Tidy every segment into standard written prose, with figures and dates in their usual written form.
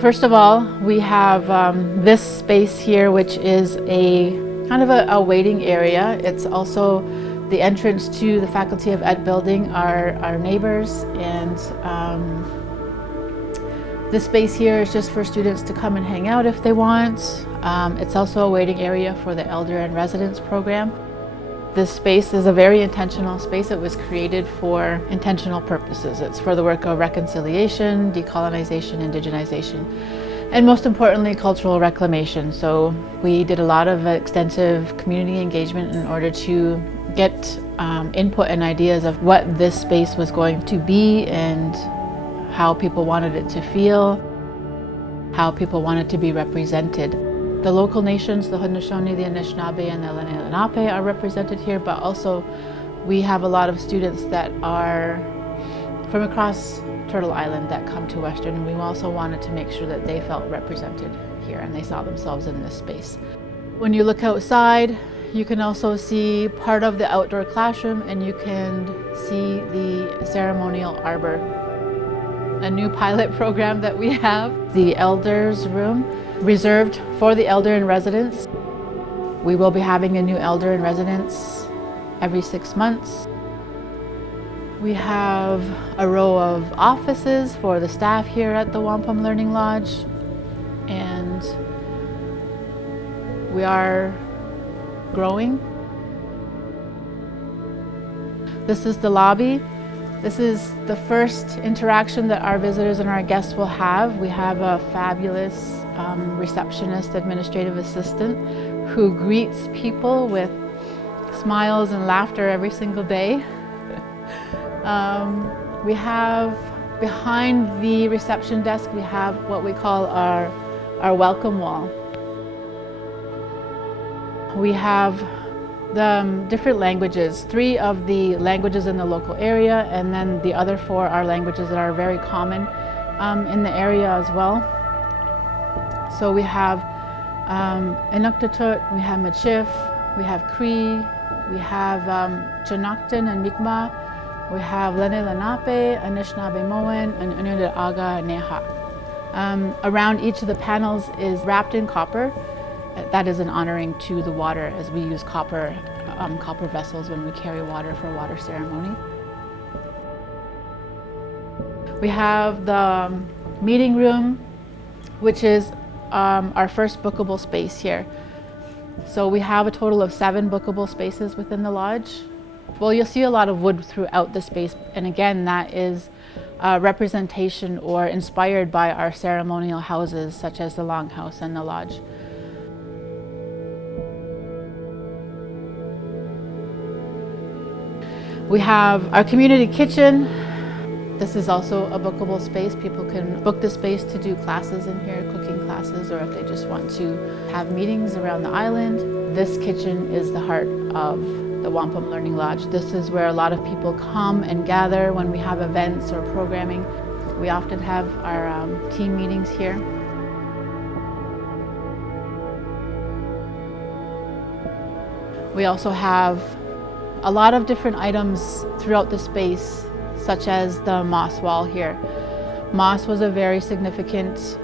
First of all, we have this space here, which is a kind of a waiting area. It's also the entrance to the Faculty of Ed building, our neighbors, and this space here is just for students to come and hang out if they want. It's also a waiting area for the Elder in Residence program. This space is a very intentional space. It was created for intentional purposes. It's for the work of reconciliation, decolonization, indigenization, and most importantly, cultural reclamation. So we did a lot of extensive community engagement in order to get input and ideas of what this space was going to be and how people wanted it to feel, how people wanted to be represented. The local nations, the Haudenosaunee, the Anishinaabe, and the Lenape are represented here, but also we have a lot of students that are from across Turtle Island that come to Western, and we also wanted to make sure that they felt represented here and they saw themselves in this space. When you look outside, you can also see part of the outdoor classroom, and you can see the ceremonial arbor, a new pilot program that we have. The elders room, reserved for the elder in residence. We will be having a new elder in residence every 6 months. We have a row of offices for the staff here at the Wampum Learning Lodge, and we are growing. This is the lobby. This is the first interaction that our visitors and our guests will have. We have a fabulous receptionist, administrative assistant, who greets people with smiles and laughter every single day. We have behind the reception desk, we have what we call our welcome wall. We have the different languages, 3 of the languages in the local area, and then the other 4 are languages that are very common in the area as well. So we have Inuktitut, we have Michif, we have Cree, we have Chinokton and Mi'kmaq, we have Lenni Lenape, Anishinaabe-Moan, and Unundaga Neha. Around each of the panels is wrapped in copper. That is an honoring to the water, as we use copper vessels when we carry water for water ceremony. We have the meeting room, which is our first bookable space here. So we have a total of 7 bookable spaces within the lodge. Well, you'll see a lot of wood throughout the space, and again, that is representation or inspired by our ceremonial houses, such as the Longhouse and the lodge. We have our community kitchen. This is also a bookable space. People can book the space to do classes in here, cooking classes, or if they just want to have meetings around the island. This kitchen is the heart of the Wampum Learning Lodge. This is where a lot of people come and gather when we have events or programming. We often have our team meetings here. We also have a lot of different items throughout the space, such as the moss wall here. Moss was a very significant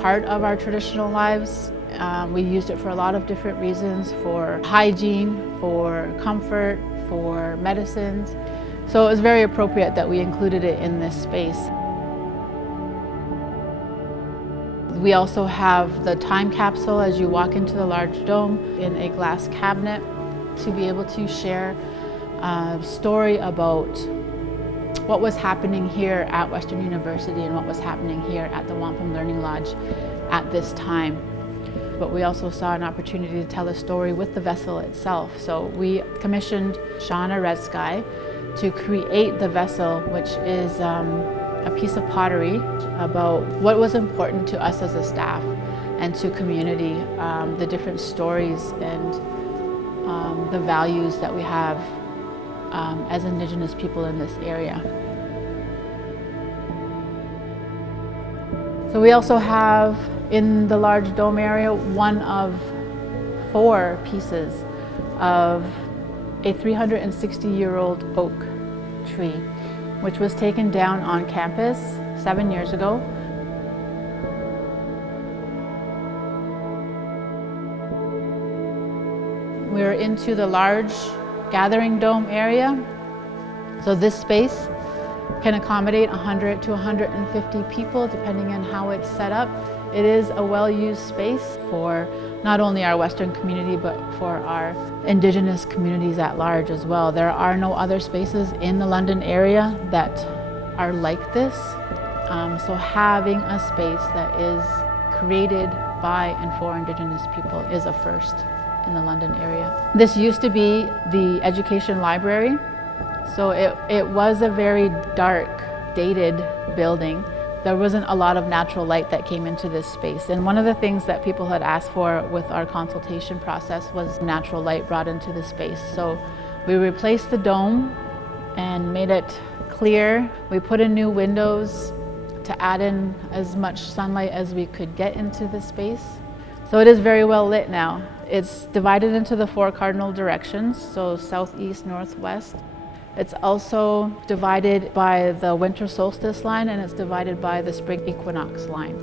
part of our traditional lives. We used it for a lot of different reasons, for hygiene, for comfort, for medicines. So it was very appropriate that we included it in this space. We also have the time capsule as you walk into the large dome in a glass cabinet to be able to share a story about what was happening here at Western University and what was happening here at the Wampum Learning Lodge at this time. But we also saw an opportunity to tell a story with the vessel itself. So we commissioned Shauna Red Sky to create the vessel, which is a piece of pottery about what was important to us as a staff and to community, the different stories and the values that we have as Indigenous people in this area. So we also have in the large dome area one of 4 pieces of a 360-year-old oak tree, which was taken down on campus 7 years ago. We're into the large gathering dome area. So this space can accommodate 100 to 150 people depending on how it's set up. It is a well-used space for not only our Western community but for our Indigenous communities at large as well. There are no other spaces in the London area that are like this. So having a space that is created by and for Indigenous people is a first in the London area. This used to be the education library. So it was a very dark, dated building. There wasn't a lot of natural light that came into this space. And one of the things that people had asked for with our consultation process was natural light brought into the space. So we replaced the dome and made it clear. We put in new windows to add in as much sunlight as we could get into the space. So it is very well lit now. It's divided into the 4 cardinal directions, so southeast, northwest. It's also divided by the winter solstice line, and it's divided by the spring equinox line.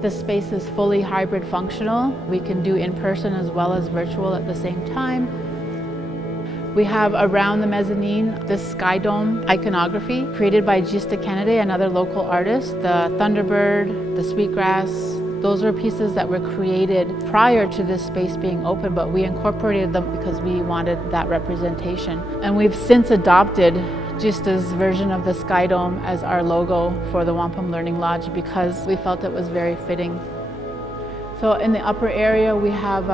This space is fully hybrid functional. We can do in-person as well as virtual at the same time. We have around the mezzanine this sky dome iconography created by Gista Kennedy, another local artist. The Thunderbird, the Sweetgrass, those were pieces that were created prior to this space being open, but we incorporated them because we wanted that representation. And we've since adopted Gista's version of the sky dome as our logo for the Wampum Learning Lodge because we felt it was very fitting. So in the upper area we have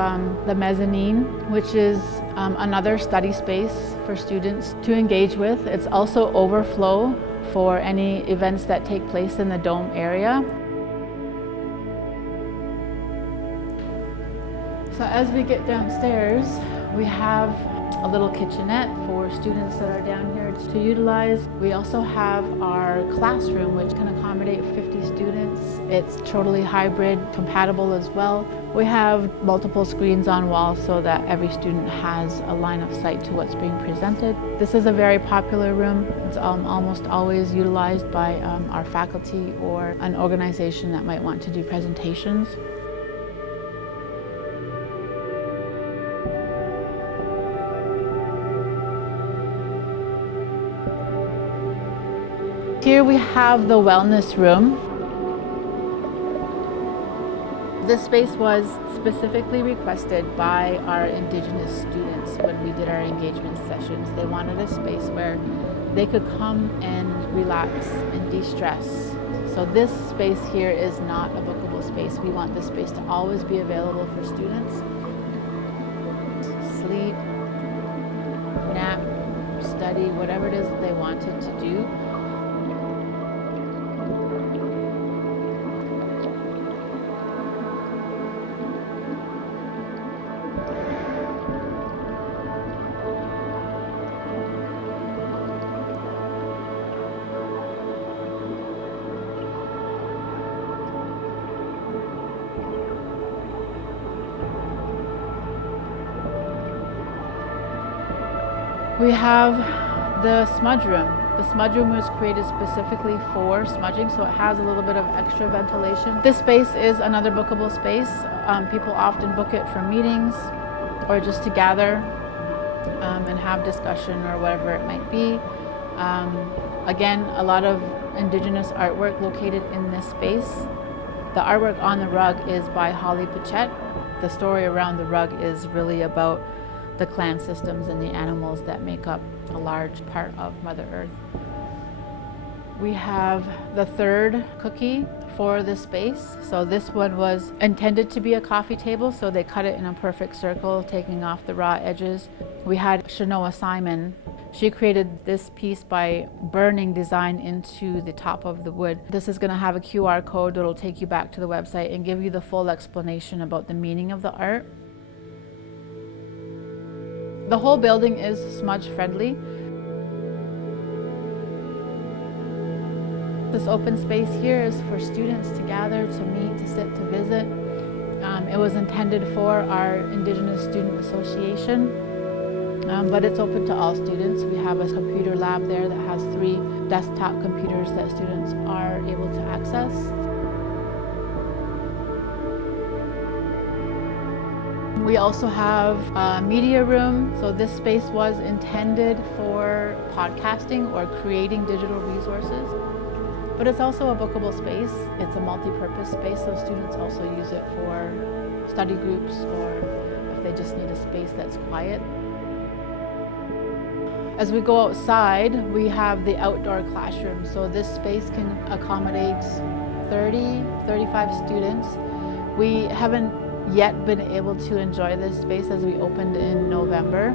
the mezzanine, which is another study space for students to engage with. It's also overflow for any events that take place in the dome area. So as we get downstairs, we have a little kitchenette for students that are down here to utilize. We also have our classroom, which can accommodate 50 students. It's totally hybrid, compatible as well. We have multiple screens on walls so that every student has a line of sight to what's being presented. This is a very popular room. It's almost always utilized by our faculty or an organization that might want to do presentations. Here we have the wellness room. This space was specifically requested by our Indigenous students when we did our engagement sessions. They wanted a space where they could come and relax and de-stress. So this space here is not a bookable space. We want this space to always be available for students. Sleep, nap, study, whatever it is that they wanted to do. We have the smudge room. The smudge room was created specifically for smudging, so it has a little bit of extra ventilation. This space is another bookable space. People often book it for meetings or just to gather and have discussion or whatever it might be. Again, a lot of Indigenous artwork located in this space. The artwork on the rug is by Holly Pichette. The story around the rug is really about the clan systems and the animals that make up a large part of Mother Earth. We have the third cookie for this space. So this one was intended to be a coffee table, so they cut it in a perfect circle, taking off the raw edges. We had Shanoa Simon. She created this piece by burning design into the top of the wood. This is going to have a QR code that will take you back to the website and give you the full explanation about the meaning of the art. The whole building is smudge friendly. This open space here is for students to gather, to meet, to sit, to visit. It was intended for our Indigenous Student Association, but it's open to all students. We have a computer lab there that has 3 desktop computers that students are able to access. We also have a media room. So this space was intended for podcasting or creating digital resources. But it's also a bookable space. It's a multi-purpose space, so students also use it for study groups or if they just need a space that's quiet. As we go outside, we have the outdoor classroom. So this space can accommodate 35 students. We haven't yet been able to enjoy this space as we opened in November,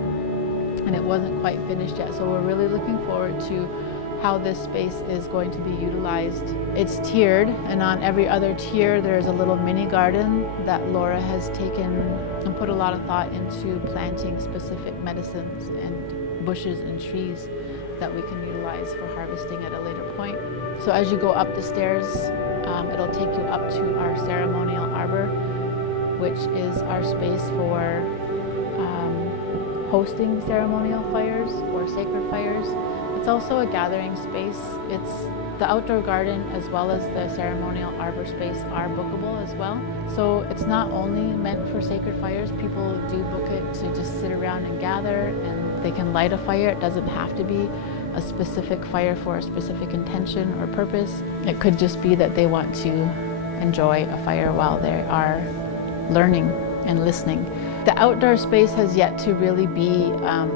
and it wasn't quite finished yet. So we're really looking forward to how this space is going to be utilized. It's tiered, and on every other tier there's a little mini garden that Laura has taken and put a lot of thought into planting specific medicines and bushes and trees that we can utilize for harvesting at a later point. So as you go up the stairs, it'll take you up to our ceremonial arbor, which is our space for hosting ceremonial fires or sacred fires. It's also a gathering space. It's the outdoor garden as well as the ceremonial arbor space are bookable as well. So it's not only meant for sacred fires. People do book it to just sit around and gather, and they can light a fire. It doesn't have to be a specific fire for a specific intention or purpose. It could just be that they want to enjoy a fire while they are learning and listening. The outdoor space has yet to really be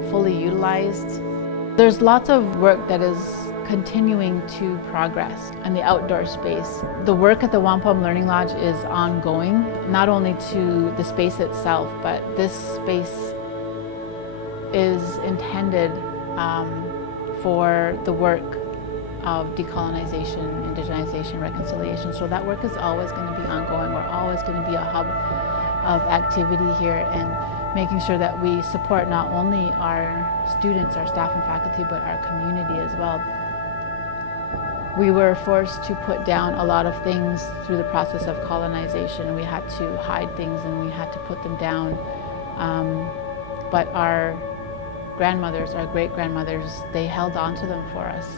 fully utilized. There's lots of work that is continuing to progress in the outdoor space. The work at the Wampum Learning Lodge is ongoing, not only to the space itself, but this space is intended for the work of decolonization, indigenization, reconciliation. So that work is always going to be ongoing. We're always going to be a hub of activity here, and making sure that we support not only our students, our staff and faculty, but our community as well. We were forced to put down a lot of things through the process of colonization. We had to hide things and we had to put them down. But our grandmothers, our great-grandmothers, they held on to them for us.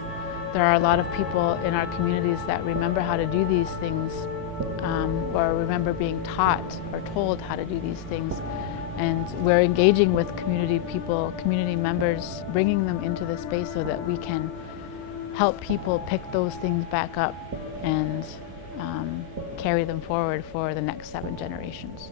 There are a lot of people in our communities that remember how to do these things, or remember being taught or told how to do these things. And we're engaging with community people, community members, bringing them into the space so that we can help people pick those things back up and carry them forward for the next 7 generations.